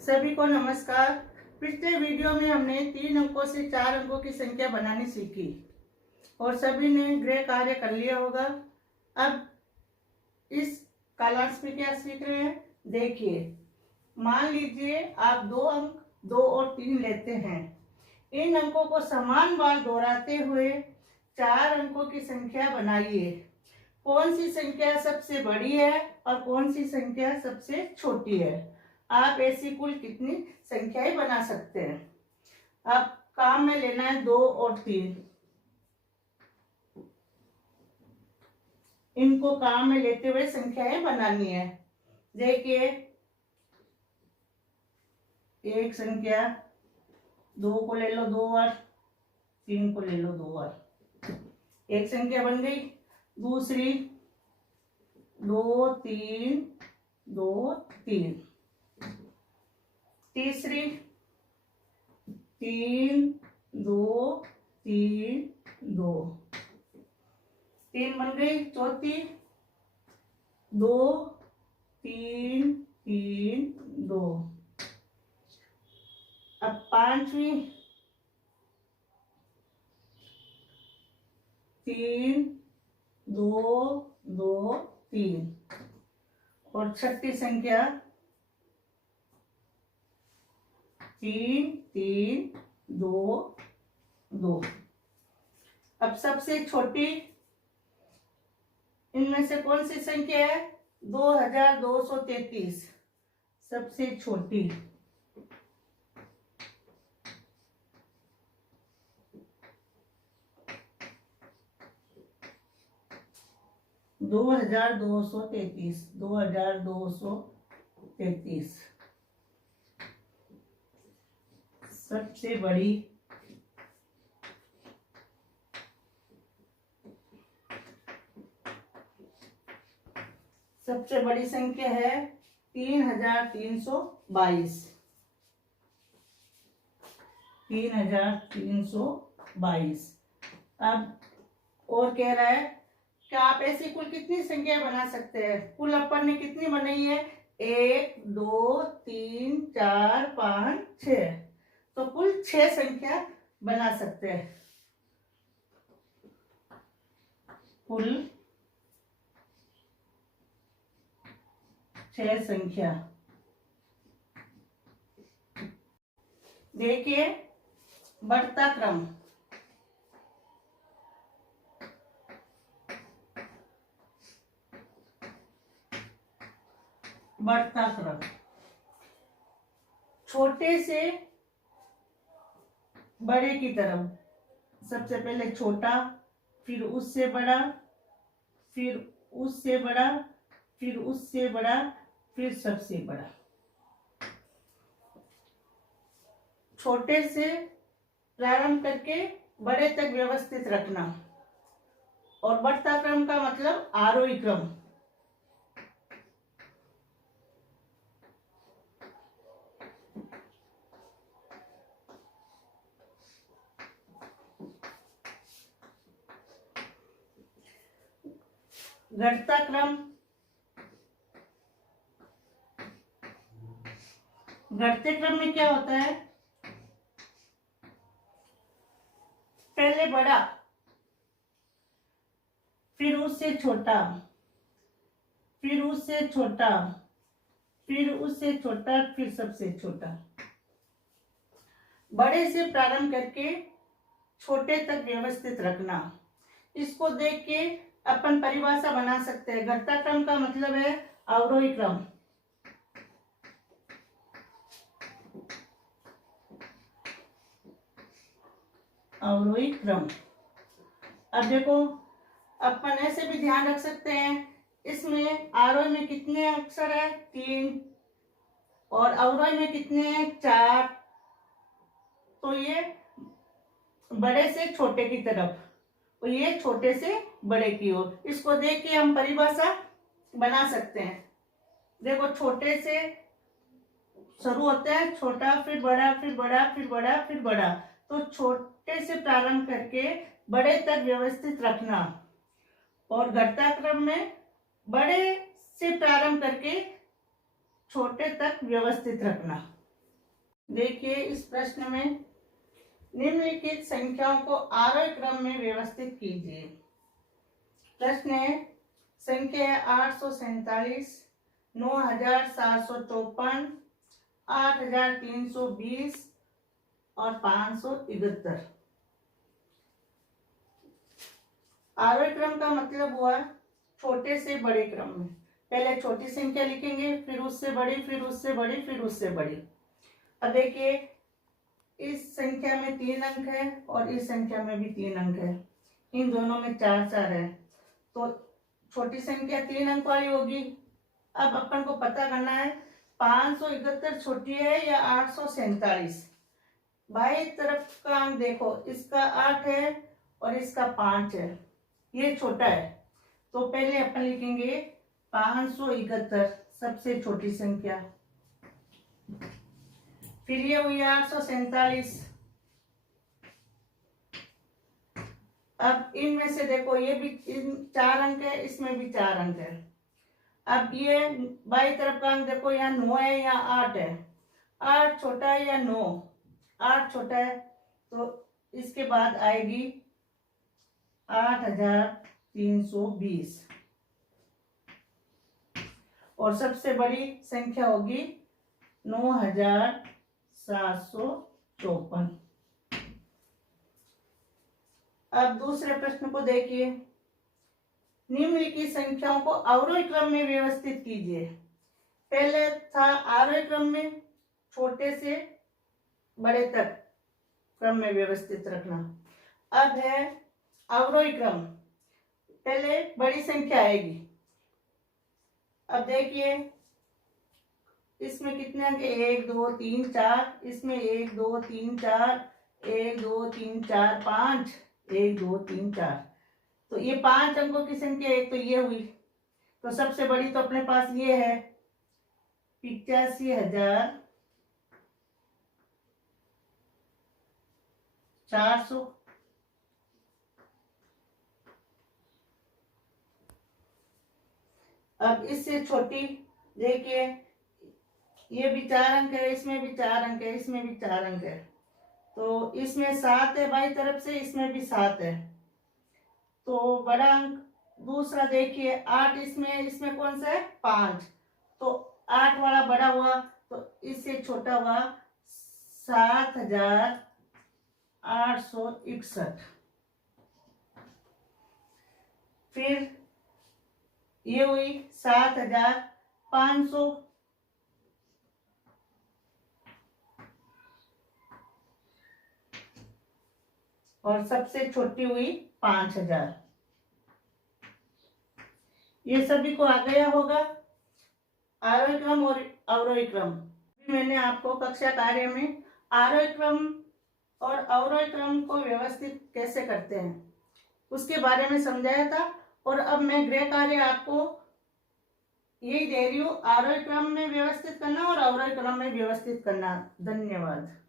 सभी को नमस्कार। पिछले वीडियो में हमने 3 अंकों से 4 अंकों की संख्या बनानी सीखी और सभी ने गृह कार्य कर लिया होगा। अब इस कालांश में क्या सीख रहे हैं, देखिए। मान लीजिए आप 2 अंक 2 और 3 लेते हैं। इन अंकों को समान बार दोहराते हुए 4 अंकों की संख्या बनाइए। कौन सी संख्या सबसे बड़ी है और कौन सी संख्या सबसे छोटी है। आप ऐसी कुल कितनी संख्याएं बना सकते हैं। अब काम में लेना है 2 और 3। इनको काम में लेते हुए संख्याएं बनानी है। देखिए, एक संख्या 2 को ले लो 2 बार, 3 को ले लो 2 बार, एक संख्या बन गई। दूसरी 2 3 2 3, तीसरी 3 2 3 2, 3 बन गई। चौथी 2 3 3 2। अब पांचवी 3 2 2 3 और छठी संख्या 3 3 2 2। अब सबसे छोटी इनमें से कौन सी संख्या है? 2233 सबसे छोटी। दो हजार दो सौ तैतीस सबसे बड़ी। सबसे बड़ी संख्या है 3322। 3322। अब और कह रहा है कि आप ऐसी कुल कितनी संख्या बना सकते हैं। कुल अपन ने कितनी बनाई है? 1 2 3 4 5 6। तो कुल 6 संख्या बना सकते हैं। कुल 6 संख्या। देखिए, बढ़ता क्रम। बढ़ता क्रम छोटे से बड़े की तरफ। सबसे पहले छोटा, फिर उससे बड़ा, फिर उससे बड़ा, फिर उससे बड़ा, फिर सबसे बड़ा। छोटे से प्रारंभ करके बड़े तक व्यवस्थित रखना। और बढ़ता क्रम का मतलब आरोही क्रम। घटता क्रम। घटते क्रम में क्या होता है? पहले बड़ा, फिर उससे छोटा, फिर उससे छोटा, फिर उससे छोटा, फिर सबसे छोटा। बड़े से प्रारंभ करके छोटे तक व्यवस्थित रखना। इसको देख के अपन परिभाषा बना सकते हैं। घटता क्रम का मतलब है अवरोही क्रम। अवरोही क्रम। अब देखो, अपन ऐसे भी ध्यान रख सकते हैं, इसमें आरोही में कितने अक्षर है? 3 और अवरोही में कितने हैं? 4। तो ये बड़े से छोटे की तरफ और ये छोटे से बड़े की ओर। इसको देख के हम परिभाषा बना सकते हैं। देखो, छोटे से शुरू होता है, छोटा, फिर बड़ा, फिर बड़ा, फिर बड़ा, फिर बड़ा। तो छोटे से प्रारंभ करके बड़े तक व्यवस्थित रखना। और घटता क्रम में बड़े से प्रारंभ करके छोटे तक व्यवस्थित रखना। देखिए इस प्रश्न में निम्नलिखित संख्याओं को आरोही क्रम में व्यवस्थित कीजिए। प्रश्न है संख्या है 847, 9754, 8320 और 571। आरोही क्रम का मतलब हुआ छोटे से बड़े क्रम में। पहले छोटी संख्या लिखेंगे, फिर उससे बड़ी, फिर उससे बड़ी, फिर उससे बड़ी। अब देखिए इस संख्या में 3 अंक है और इस संख्या में भी 3 अंक है, इन दोनों में 4 है, तो छोटी संख्या 3 अंक वाली होगी। अब अपन को पता करना है 571 छोटी है या 847। बाई तरफ का अंक देखो, इसका 8 है और इसका 5 है, ये छोटा है, तो पहले अपन लिखेंगे 571 सबसे छोटी संख्या। फिर ये हुई 847। अब इनमें से देखो ये भी 4 अंक है, इसमें भी 4 अंक है। अब ये बाई तरफ का अंक देखो, यहाँ 9 है या 8 है। 8 छोटा है या 9? 8 छोटा है, तो इसके बाद आएगी 8320 और सबसे बड़ी संख्या होगी 9754। अब दूसरे प्रश्न को देखिए, निम्नलिखित संख्याओं को अवरोही क्रम में व्यवस्थित कीजिए। पहले था आरोही क्रम में, छोटे से बड़े तक क्रम में व्यवस्थित रखना। अब है अवरोही क्रम, पहले बड़ी संख्या आएगी। अब देखिए इसमें कितने अंक? 1 2 3 4, इसमें 1 2 3 4, 1 2 3 4 5, 1 2 3 4, तो ये 5 अंकों की संख्या एक तो ये हुई। तो सबसे बड़ी तो अपने पास ये है 85,400। अब इससे छोटी देखिए, ये भी 4 अंक है, इसमें भी 4 अंक है, इसमें भी 4 अंक है, तो इसमें 7 है बाई तरफ से, इसमें भी 7 है, तो बड़ा अंक दूसरा देखिए 8, इसमें कौन सा है? 5, तो 8 वाला बड़ा हुआ, तो इससे छोटा हुआ 7861। फिर ये हुई 7500, और सबसे छोटी हुई 5000। ये सभी को आ गया होगा आरोही क्रम और अवरोही क्रम। मैंने आपको कक्षा कार्य में आरोही क्रम और अवरोही क्रम को व्यवस्थित कैसे करते हैं उसके बारे में समझाया था, और अब मैं गृह कार्य आपको यही दे रही हूँ, आरोही क्रम में व्यवस्थित करना और अवरोही क्रम में व्यवस्थित करना। धन्यवाद।